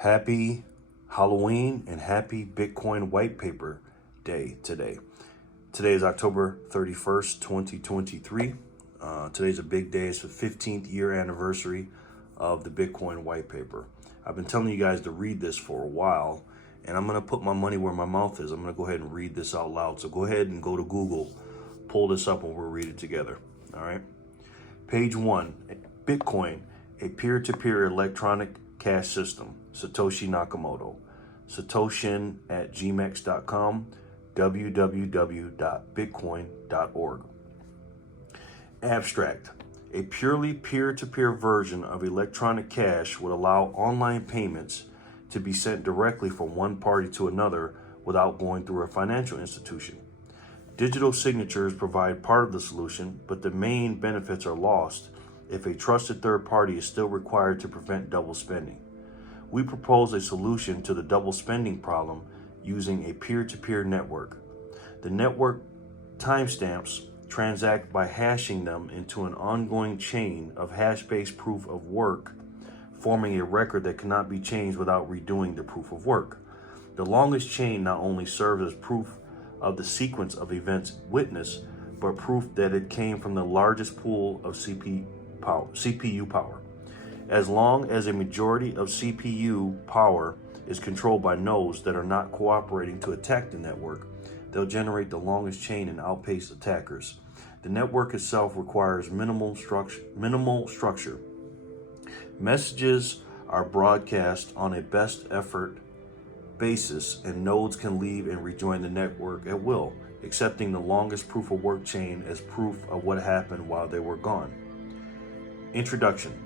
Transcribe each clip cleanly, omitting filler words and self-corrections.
Happy Halloween and happy Bitcoin white paper day today. Today is October 31st, 2023. Today's a big day. It's the 15th year anniversary of the Bitcoin white paper. I've been telling you guys to read this for a while, and I'm going to put my money where my mouth is. I'm going to go ahead and read this out loud. So go ahead and go to Google, pull this up, and we'll read it together. All right. Page 1, Bitcoin, a peer-to-peer electronic cash system. Satoshi Nakamoto. Satoshin@gmex.com, www.bitcoin.org. Abstract. A purely peer-to-peer version of electronic cash would allow online payments to be sent directly from one party to another without going through a financial institution. Digital signatures provide part of the solution, but the main benefits are lost if a trusted third party is still required to prevent double spending. We propose a solution to the double spending problem using a peer-to-peer network. The network timestamps transact by hashing them into an ongoing chain of hash-based proof of work, forming a record that cannot be changed without redoing the proof of work. The longest chain not only serves as proof of the sequence of events witnessed, but proof that it came from the largest pool of CPU power. As long as a majority of CPU power is controlled by nodes that are not cooperating to attack the network, they'll generate the longest chain and outpace attackers. The network itself requires minimal structure. Messages are broadcast on a best effort basis, and nodes can leave and rejoin the network at will, accepting the longest proof of work chain as proof of what happened while they were gone. Introduction.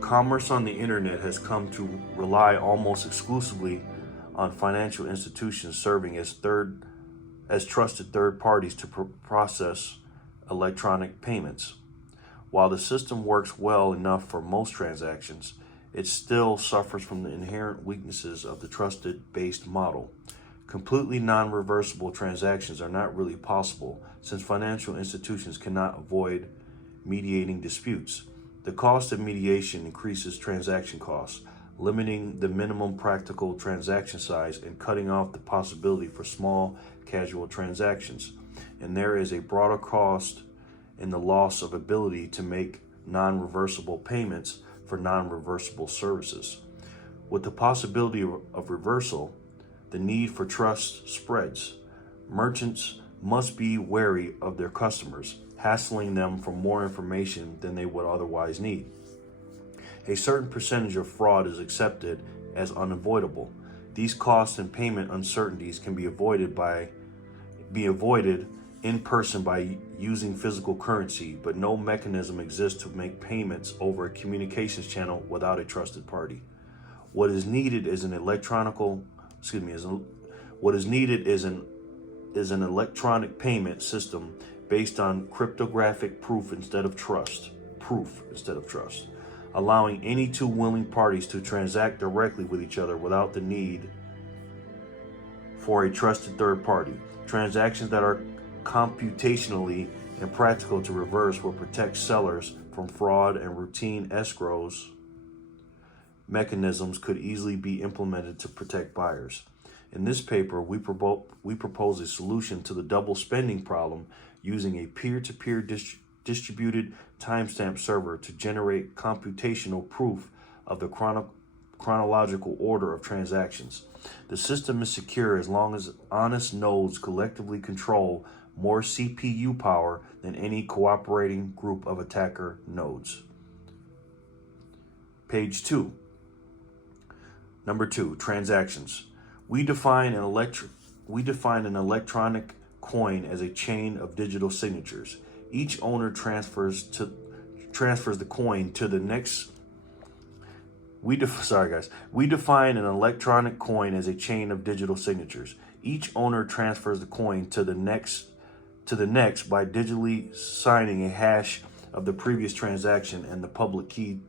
Commerce on the internet has come to rely almost exclusively on financial institutions serving as trusted third parties to process electronic payments. While the system works well enough for most transactions, it still suffers from the inherent weaknesses of the trusted-based model. Completely non-reversible transactions are not really possible since financial institutions cannot avoid mediating disputes. The cost of mediation increases transaction costs, limiting the minimum practical transaction size and cutting off the possibility for small, casual transactions. And there is a broader cost in the loss of ability to make non-reversible payments for non-reversible services. With the possibility of reversal, the need for trust spreads. Merchants must be wary of their customers, hassling them for more information than they would otherwise need. A certain percentage of fraud is accepted as unavoidable. These costs and payment uncertainties can be avoided in person by using physical currency, but no mechanism exists to make payments over a communications channel without a trusted party. What is needed is an electronic payment system based on cryptographic proof instead of trust, allowing any two willing parties to transact directly with each other without the need for a trusted third party. Transactions that are computationally impractical to reverse will protect sellers from fraud, and routine escrows mechanisms could easily be implemented to protect buyers. In this paper, we propose a solution to the double spending problem using a peer-to-peer distributed timestamp server to generate computational proof of the chronological order of transactions. The system is secure as long as honest nodes collectively control more CPU power than any cooperating group of attacker nodes. Page 2. Number 2, transactions. We define an electronic coin as a chain of digital signatures. Each owner transfers the coin to the next. We define an electronic coin as a chain of digital signatures. Each owner transfers the coin to the next by digitally signing a hash of the previous transaction and the public key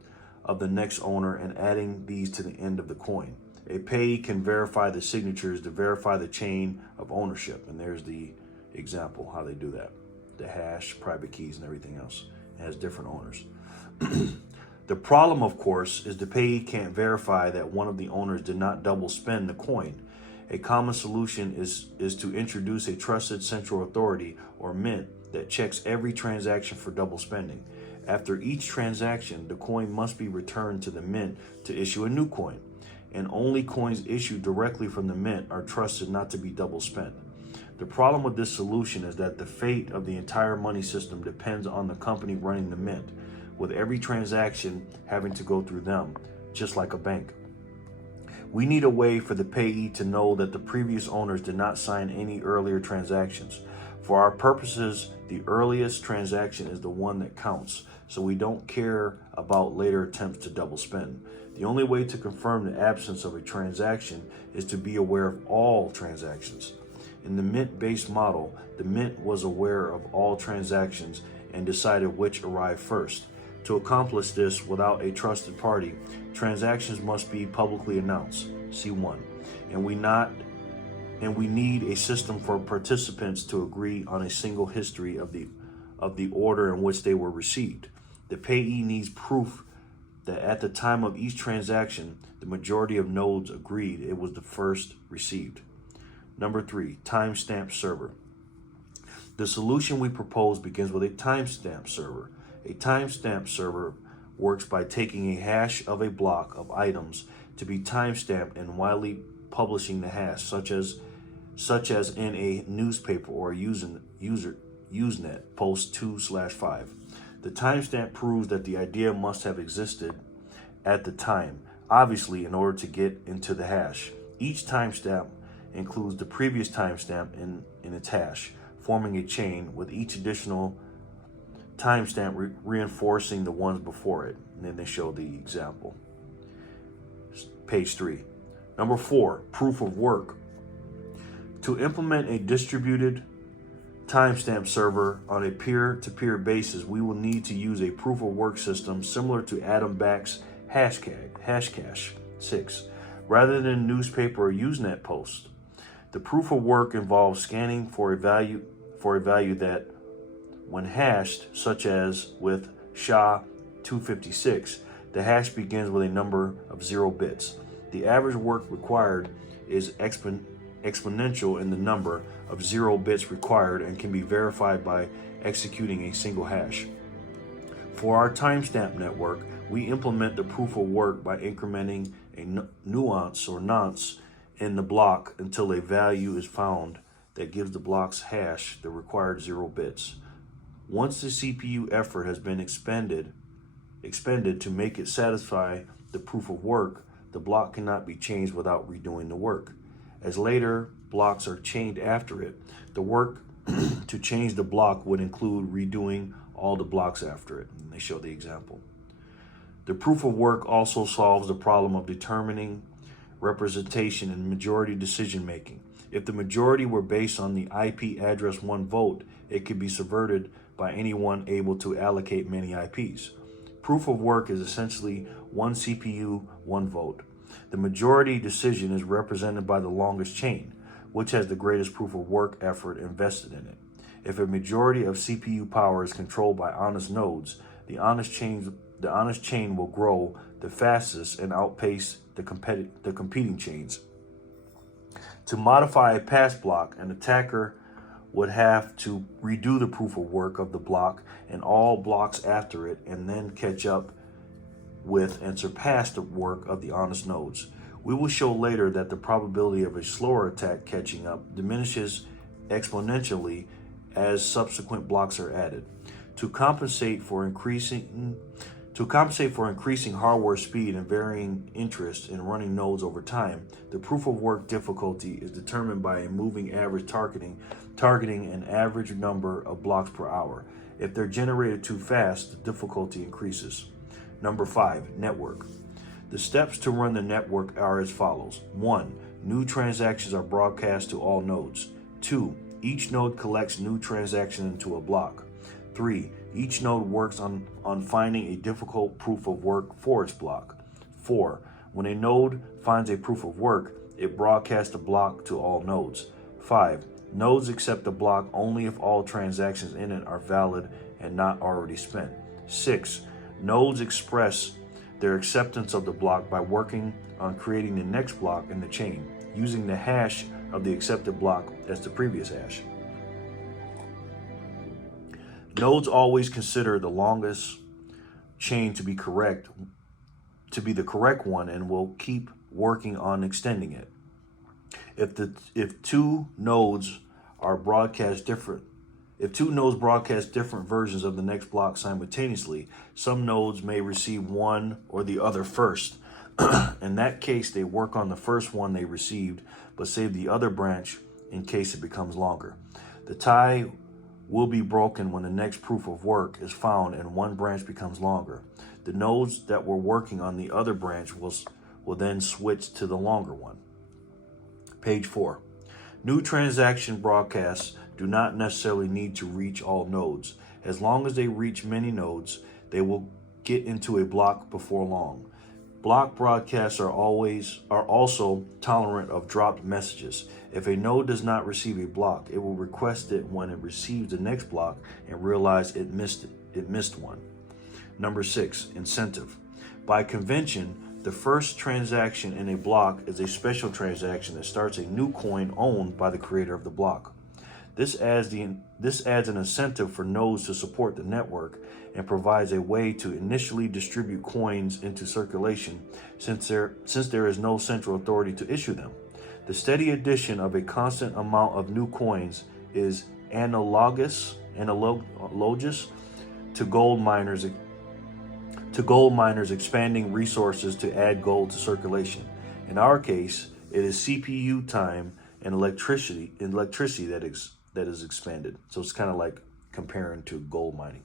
of the next owner and adding these to the end of the coin. A payee can verify the signatures to verify the chain of ownership. And there's the example how they do that. The hash, private keys, and everything else. It has different owners. The problem, of course, is the payee can't verify that one of the owners did not double spend the coin. A common solution is to introduce a trusted central authority, or mint, that checks every transaction for double spending. After each transaction, the coin must be returned to the mint to issue a new coin, and only coins issued directly from the mint are trusted not to be double spent. The problem with this solution is that the fate of the entire money system depends on the company running the mint, with every transaction having to go through them, just like a bank. We need a way for the payee to know that the previous owners did not sign any earlier transactions. For our purposes, the earliest transaction is the one that counts, so we don't care about later attempts to double spend. The only way to confirm the absence of a transaction is to be aware of all transactions. In the mint-based model, the mint was aware of all transactions and decided which arrived first. To accomplish this without a trusted party, transactions must be publicly announced, C1, and we need a system for participants to agree on a single history of the order in which they were received. The payee needs proof that at the time of each transaction, the majority of nodes agreed it was the first received. Number 3, timestamp server. The solution we propose begins with a timestamp server. A timestamp server works by taking a hash of a block of items to be timestamped and widely publishing the hash, such as in a newspaper or a Usenet post 2/5. The timestamp proves that the idea must have existed at the time, obviously in order to get into the hash. Each timestamp includes the previous timestamp in its hash, forming a chain with each additional timestamp reinforcing the ones before it. And then they show the example. Page 3. Number 4, proof of work. To implement a distributed timestamp server on a peer-to-peer basis, we will need to use a proof of work system similar to Adam Back's Hashcash 6, rather than newspaper or Usenet post. The proof of work involves scanning for a value that, when hashed, such as with SHA-256, the hash begins with a number of 0 bits. The average work required is exponential in the number of 0 bits required and can be verified by executing a single hash. For our timestamp network, we implement the proof of work by incrementing a nuance or nonce in the block until a value is found that gives the block's hash the required 0 bits. Once the CPU effort has been expended to make it satisfy the proof of work, the block cannot be changed without redoing the work. As later blocks are chained after it, the work to change the block would include redoing all the blocks after it. And they show the example. The proof of work also solves the problem of determining representation in majority decision making. If the majority were based on the IP address 1 vote, it could be subverted by anyone able to allocate many IPs. Proof of work is essentially 1 CPU, 1 vote. The majority decision is represented by the longest chain, which has the greatest proof of work effort invested in it. If a majority of CPU power is controlled by honest nodes, the honest chain will grow the fastest and outpace the competing chains. To modify a pass block, an attacker would have to redo the proof of work of the block and all blocks after it, and then catch up with and surpass the work of the honest nodes. We will show later that the probability of a slower attack catching up diminishes exponentially as subsequent blocks are added. To compensate for increasing hardware speed and varying interest in running nodes over time, the proof of work difficulty is determined by a moving average targeting an average number of blocks per hour. If they're generated too fast, the difficulty increases. Number 5, network. The steps to run the network are as follows. 1, new transactions are broadcast to all nodes. 2, each node collects new transactions into a block. 3, each node works on finding a difficult proof of work for its block. 4, when a node finds a proof of work, it broadcasts the block to all nodes. 5, nodes accept the block only if all transactions in it are valid and not already spent. 6, Nodes express their acceptance of the block by working on creating the next block in the chain, using the hash of the accepted block as the previous hash. Nodes always consider the longest chain to be the correct one, and will keep working on extending it. If two nodes broadcast different versions of the next block simultaneously, some nodes may receive one or the other first. In that case, they work on the first one they received, but save the other branch in case it becomes longer. The tie will be broken when the next proof of work is found and one branch becomes longer. The nodes that were working on the other branch will then switch to the longer one. Page 4. New transaction broadcasts do not necessarily need to reach all nodes. As long as they reach many nodes, they will get into a block before long. Block broadcasts are also tolerant of dropped messages. If a node does not receive a block, it will request it when it receives the next block and realize it missed one. Number 6, incentive. By convention, the first transaction in a block is a special transaction that starts a new coin owned by the creator of the block. This adds an incentive for nodes to support the network and provides a way to initially distribute coins into circulation since there is no central authority to issue them. The steady addition of a constant amount of new coins is analogous to gold miners expanding resources to add gold to circulation. In our case, it is CPU time and electricity that is expanded. So it's kind of like comparing to gold mining.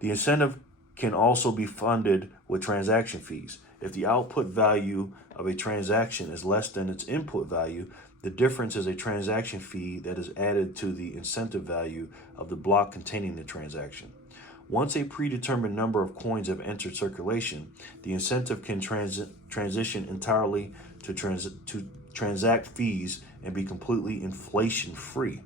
The incentive can also be funded with transaction fees. If the output value of a transaction is less than its input value, the difference is a transaction fee that is added to the incentive value of the block containing the transaction. Once a predetermined number of coins have entered circulation, the incentive can transition entirely to transact fees and be completely inflation-free.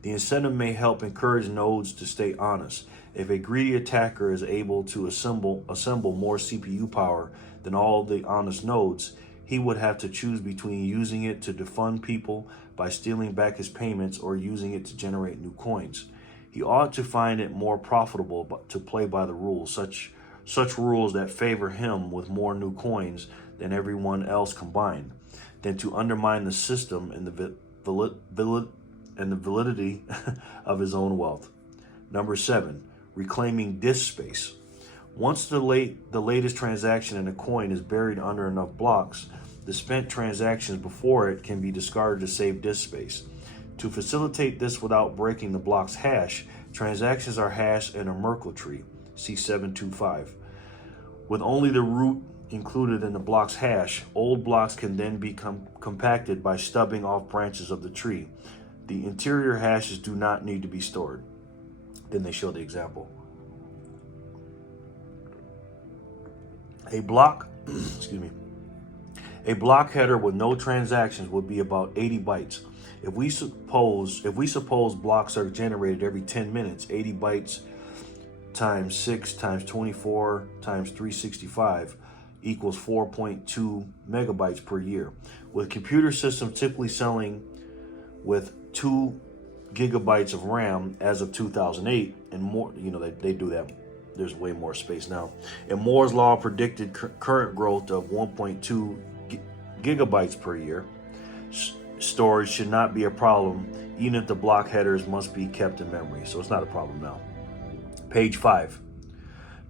The incentive may help encourage nodes to stay honest. If a greedy attacker is able to assemble more CPU power than all the honest nodes, he would have to choose between using it to defund people by stealing back his payments or using it to generate new coins. He ought to find it more profitable to play by the rules, such rules that favor him with more new coins than everyone else combined, than to undermine the system and the validity of his own wealth. Number 7, reclaiming disk space. Once the latest transaction in a coin is buried under enough blocks, the spent transactions before it can be discarded to save disk space. To facilitate this without breaking the block's hash, transactions are hashed in a Merkle tree, C725. With only the root included in the block's hash, old blocks can then be compacted by stubbing off branches of the tree. The interior hashes do not need to be stored. Then they show the example. A block header with no transactions would be about 80 bytes. If we suppose blocks are generated every 10 minutes, 80 bytes times 6 times 24 times 365 equals 4.2 megabytes per year. With computer systems typically selling with 2 gigabytes of RAM as of 2008 and more, they do that. There's way more space now. And Moore's law predicted current growth of 1.2 gigabytes per year. Storage should not be a problem, even if the block headers must be kept in memory. So it's not a problem now. Page 5.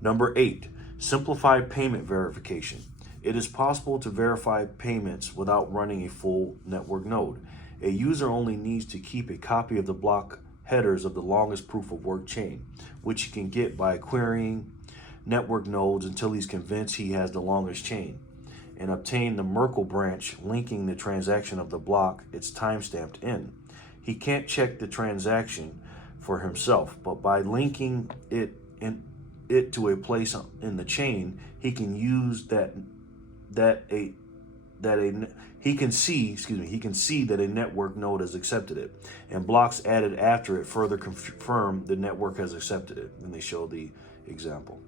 Number 8, simplified payment verification. It is possible to verify payments without running a full network node. A user only needs to keep a copy of the block headers of the longest proof of work chain, which he can get by querying network nodes until he's convinced he has the longest chain, and obtain the Merkle branch linking the transaction of the block it's timestamped in. He can't check the transaction for himself, but by linking it to a place in the chain, he can use he can see that a network node has accepted it, and blocks added after it further confirm the network has accepted it. And they show the example.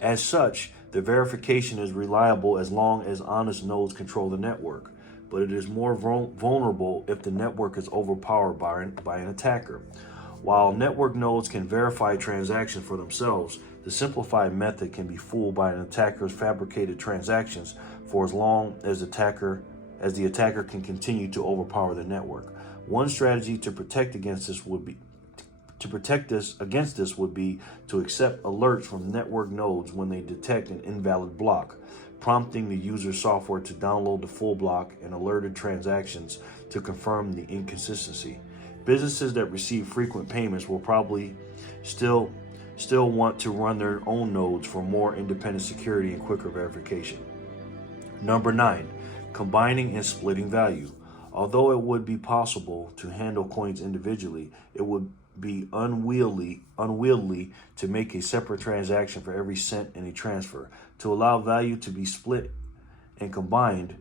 As such, the verification is reliable as long as honest nodes control the network, but it is more vulnerable if the network is overpowered by an attacker. While network nodes can verify transactions for themselves, the simplified method can be fooled by an attacker's fabricated transactions for as long as the attacker can continue to overpower the network. One strategy to protect against this would be to accept alerts from network nodes when they detect an invalid block, prompting the user's software to download the full block and alerted transactions to confirm the inconsistency. Businesses that receive frequent payments will probably still want to run their own nodes for more independent security and quicker verification. Number 9, combining and splitting value. Although it would be possible to handle coins individually, it would be unwieldy to make a separate transaction for every cent in a transfer. To allow value to be split and combined,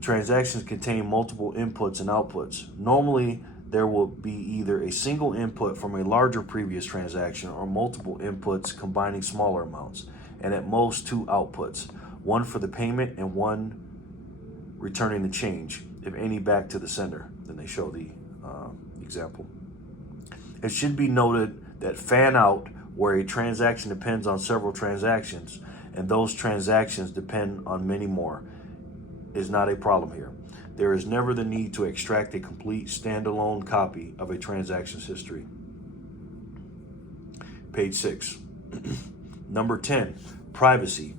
transactions contain multiple inputs and outputs. Normally, there will be either a single input from a larger previous transaction or multiple inputs combining smaller amounts, and at most 2 outputs, one for the payment and one returning the change, if any, back to the sender. Then they show the example. It should be noted that fan out, where a transaction depends on several transactions, and those transactions depend on many more, is not a problem here. There is never the need to extract a complete standalone copy of a transaction's history. Page 6. Number 10, privacy.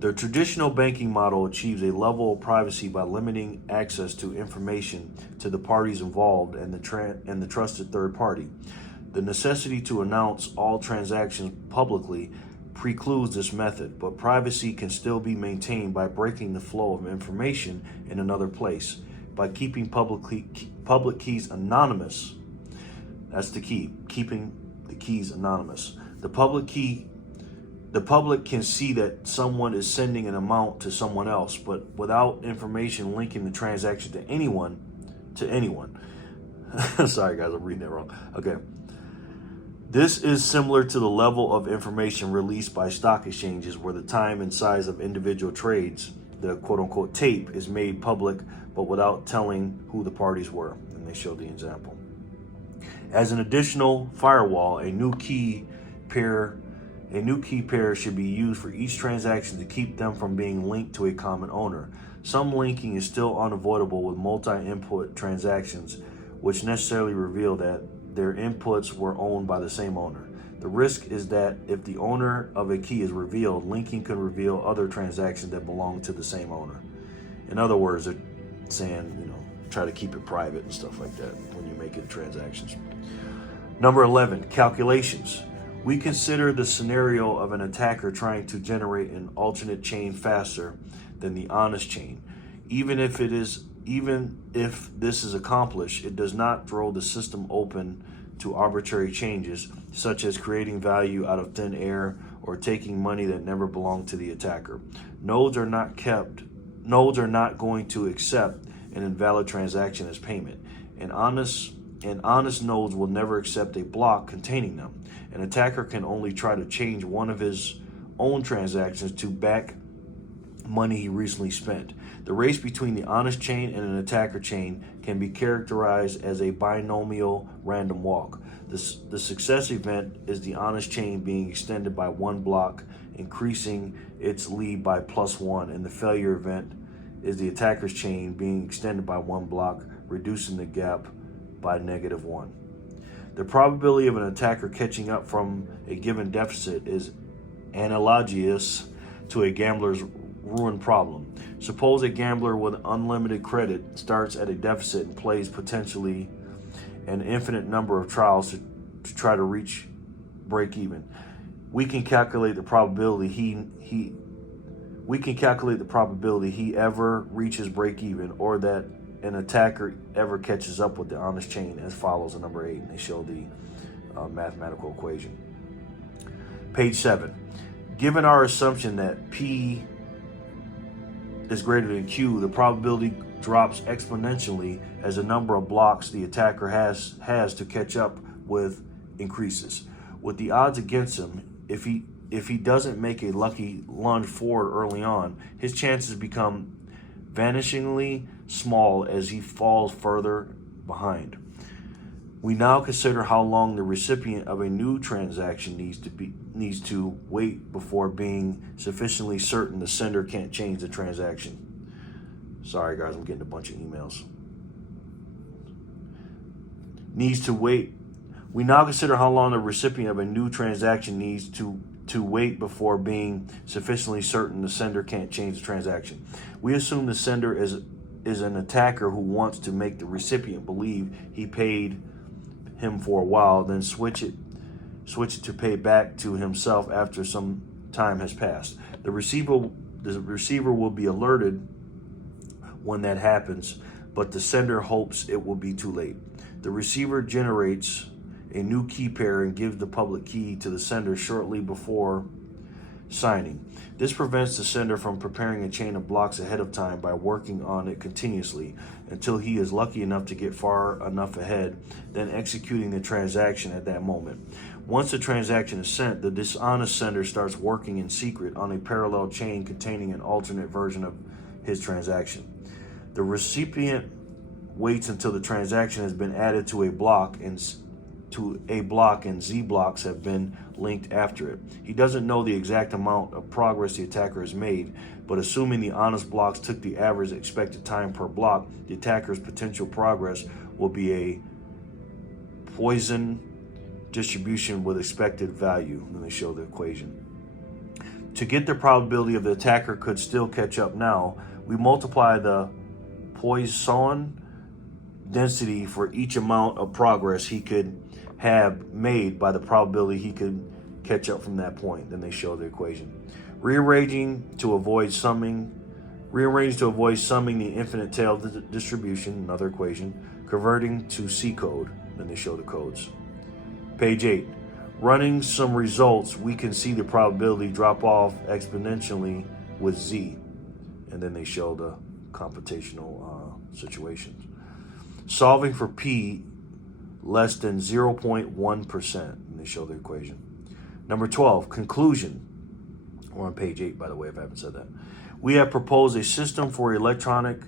The traditional banking model achieves a level of privacy by limiting access to information to the parties involved and the trusted third party. The necessity to announce all transactions publicly precludes this method, but privacy can still be maintained by breaking the flow of information in another place. By keeping public keys anonymous, that's the key, keeping the keys anonymous. The public can see that someone is sending an amount to someone else, but without information linking the transaction to anyone. Sorry guys, I'm reading that wrong. Okay. This is similar to the level of information released by stock exchanges, where the time and size of individual trades, the quote-unquote tape, is made public, but without telling who the parties were. And they show the example. As an additional firewall, a new key pair should be used for each transaction to keep them from being linked to a common owner. Some linking is still unavoidable with multi-input transactions, which necessarily reveal that their inputs were owned by the same owner. The risk is that if the owner of a key is revealed, linking could reveal other transactions that belong to the same owner. In other words, they're saying, try to keep it private and stuff like that when you're making transactions. Number 11, calculations. We consider the scenario of an attacker trying to generate an alternate chain faster than the honest chain. Even if this is accomplished, it does not throw the system open to arbitrary changes, such as creating value out of thin air or taking money that never belonged to the attacker. Nodes are not going to accept an invalid transaction as payment, and honest nodes will never accept a block containing them. An attacker can only try to change one of his own transactions to back money he recently spent. The race between the honest chain and an attacker chain can be characterized as a binomial random walk. The success event is the honest chain being extended by 1 block, increasing its lead by +1, and the failure event is the attacker's chain being extended by 1 block, reducing the gap by -1. The probability of an attacker catching up from a given deficit is analogous to a gambler's ruin problem. Suppose a gambler with unlimited credit starts at a deficit and plays potentially an infinite number of trials to try to reach break even. We can calculate the probability he ever reaches break even, or that an attacker ever catches up with the honest chain, as follows in number 8, and they show the mathematical equation. Page 7. Given our assumption that P is greater than Q, the probability drops exponentially as the number of blocks the attacker has to catch up with increases. With the odds against him, if he if he doesn't make a lucky lunge forward early on, his chances become vanishingly small as he falls further behind. We now consider how long the recipient of a new transaction needs to wait before being sufficiently certain the sender can't change the transaction. Sorry guys, I'm getting a bunch of emails. Needs to wait. We now consider how long the recipient of a new transaction needs to wait before being sufficiently certain the sender can't change the transaction. We assume the sender is an attacker who wants to make the recipient believe he paid him for a while, then switch it to pay back to himself after some time has passed. The receiver will be alerted when that happens, but the sender hopes it will be too late. The receiver generates a new key pair and gives the public key to the sender shortly before signing. This prevents the sender from preparing a chain of blocks ahead of time by working on it continuously until he is lucky enough to get far enough ahead, then executing the transaction at that moment. Once the transaction is sent, the dishonest sender starts working in secret on a parallel chain containing an alternate version of his transaction. The recipient waits until the transaction has been added to a block and Z blocks have been linked after it. He doesn't know the exact amount of progress the attacker has made, but assuming the honest blocks took the average expected time per block, the attacker's potential progress will be a Poisson distribution with expected value. Then they show the equation. To get the probability of the attacker could still catch up now, we multiply the Poisson density for each amount of progress he could have made by the probability he could catch up from that point. Then they show the equation. Rearranging to avoid summing the infinite tail distribution, another equation. Converting to C code. Then they show the codes. Page 8. Running some results, we can see the probability drop off exponentially with Z. And then they show the computational situations. Solving for P less than 0.1%. And they show the equation. Number 12, conclusion. We're on page 8, by the way, if I haven't said that. We have proposed a system for electronic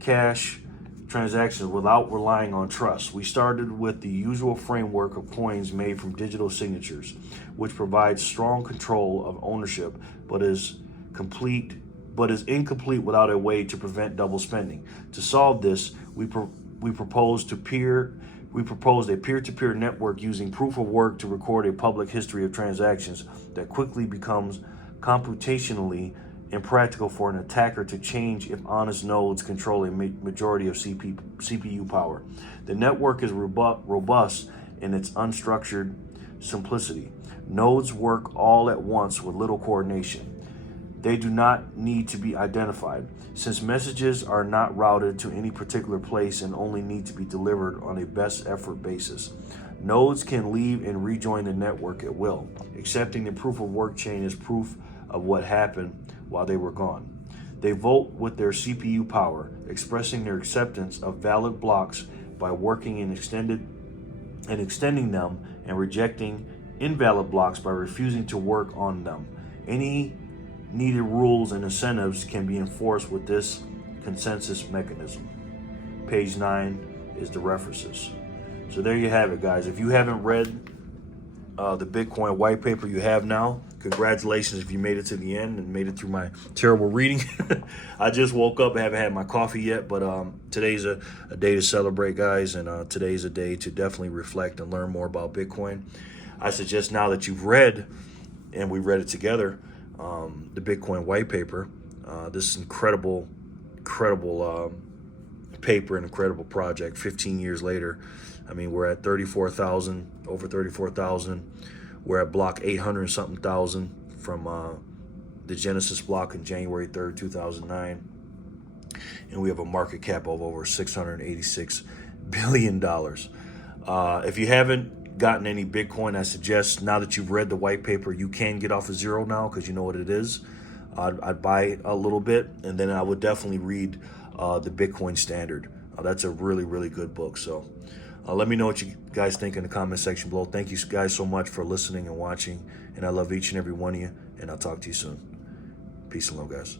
cash transactions without relying on trust. We started with the usual framework of coins made from digital signatures, which provides strong control of ownership, but is incomplete without a way to prevent double spending. To solve this, we proposed a peer-to-peer network using proof of work to record a public history of transactions that quickly becomes computationally impractical for an attacker to change if honest nodes control a majority of CPU power. The network is robust in its unstructured simplicity. Nodes work all at once with little coordination. They do not need to be identified, since messages are not routed to any particular place and only need to be delivered on a best effort basis. Nodes can leave and rejoin the network at will, accepting the proof of work chain as proof of what happened while they were gone. They vote with their CPU power, expressing their acceptance of valid blocks by working and extending them, and rejecting invalid blocks by refusing to work on them. Any needed rules and incentives can be enforced with this consensus mechanism. Page 9 is the references. So there you have it, guys. If you haven't read the Bitcoin white paper, you have now. Congratulations if you made it to the end and made it through my terrible reading. I just woke up. I haven't had my coffee yet, but today's a day to celebrate, guys, and today's a day to definitely reflect and learn more about Bitcoin. I suggest now that you've read, and we read it together, the Bitcoin white paper, this incredible paper and incredible project. 15 years later, I mean, we're at 34,000, over 34,000. We're at block 800 and something thousand from the Genesis block in January 3rd, 2009. And we have a market cap of over $686 billion. If you haven't gotten any Bitcoin, I suggest now that you've read the white paper, you can get off of zero now because you know what it is. I'd buy a little bit, and then I would definitely read the Bitcoin Standard. That's a really, really good book. So Let me know what you guys think in the comment section below. Thank you guys so much for listening and watching. And I love each and every one of you. And I'll talk to you soon. Peace and love, guys.